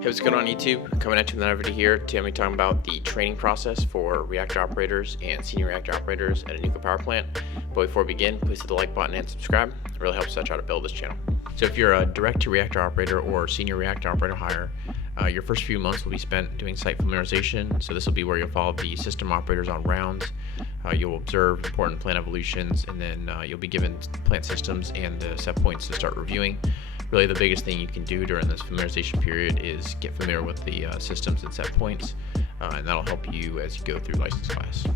Hey, what's going on YouTube? Coming at you with another video here. Today I'm going to be talking about the training process for reactor operators and senior reactor operators at a nuclear power plant. But before we begin, please hit the like button and subscribe. It really helps us try to build this channel. So if you're a direct to reactor operator or senior reactor operator hire, your first few months will be spent doing site familiarization. So this will be where you'll follow the system operators on rounds. You'll observe important plant evolutions, and then you'll be given plant systems and the set points to start reviewing. Really, the biggest thing you can do during this familiarization period is get familiar with the systems and set points, and that'll help you as you go through license class.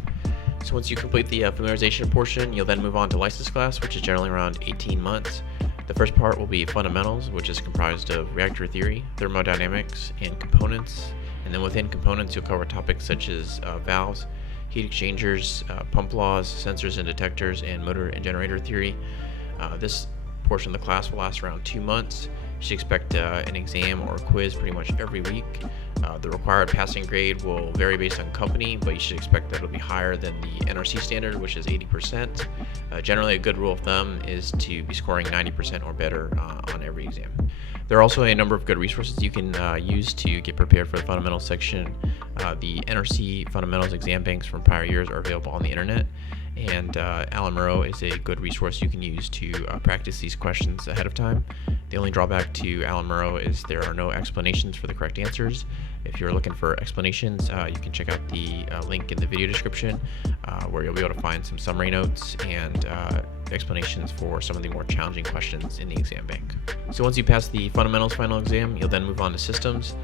So once you complete the familiarization portion, you'll then move on to license class, which is generally around 18 months. The first part will be fundamentals, which is comprised of reactor theory, thermodynamics, and components. And then within components, you'll cover topics such as valves, heat exchangers, pump laws, sensors and detectors, and motor and generator theory. This portion of the class will last around 2 months. You should expect an exam or a quiz pretty much every week. The required passing grade will vary based on company, but you should expect that it'll be higher than the NRC standard, which is 80%. Generally, a good rule of thumb is to be scoring 90% or better on every exam. There are also a number of good resources you can use to get prepared for the fundamentals section. The NRC fundamentals exam banks from prior years are available on the internet, and AllenMurrow is a good resource you can use to practice these questions ahead of time. The only drawback to AllenMurrow is there are no explanations for the correct answers. If you're looking for explanations, you can check out the link in the video description where you'll be able to find some summary notes and explanations for some of the more challenging questions in the exam bank. So once you pass the fundamentals final exam, you'll then move on to systems.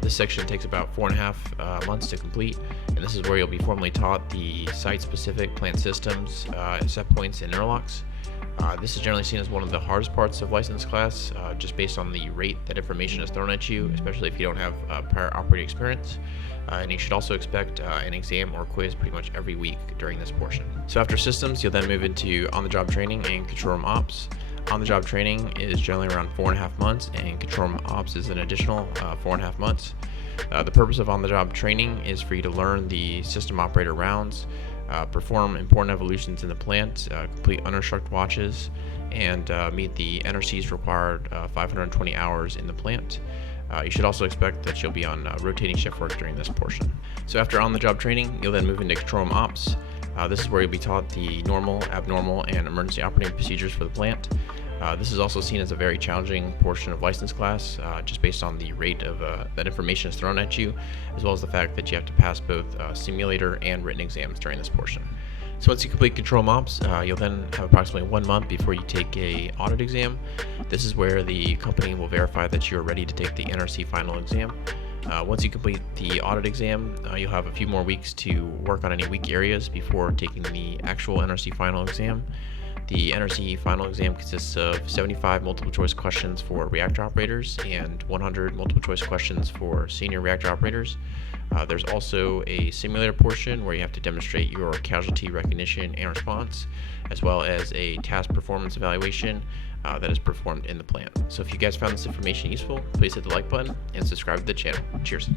This section takes about 4.5 months to complete, and this is where you'll be formally taught the site-specific plant systems, set points, and interlocks. This is generally seen as one of the hardest parts of license class, just based on the rate that information is thrown at you, especially if you don't have prior operating experience. And you should also expect an exam or quiz pretty much every week during this portion. So after systems, you'll then move into on-the-job training and control room ops. On-the-job training is generally around 4.5 months, and control room ops is an additional 4.5 months. The purpose of on-the-job training is for you to learn the system operator rounds, perform important evolutions in the plant, complete uninstructed watches, and meet the NRC's required 520 hours in the plant. You should also expect that you'll be on rotating shift work during this portion. So after on-the-job training, you'll then move into control room ops. This is where you'll be taught the normal, abnormal, and emergency operating procedures for the plant. This is also seen as a very challenging portion of license class, just based on the rate of that information is thrown at you, as well as the fact that you have to pass both simulator and written exams during this portion. So once you complete control room ops, you'll then have approximately 1 month before you take a audit exam. This is where the company will verify that you're ready to take the NRC final exam. Once you complete the audit exam, you'll have a few more weeks to work on any weak areas before taking the actual NRC final exam. The NRC final exam consists of 75 multiple choice questions for reactor operators and 100 multiple choice questions for senior reactor operators. There's also a simulator portion where you have to demonstrate your casualty recognition and response, as well as a task performance evaluation that is performed in the plant. So if you guys found this information useful, please hit the like button and subscribe to the channel. Cheers.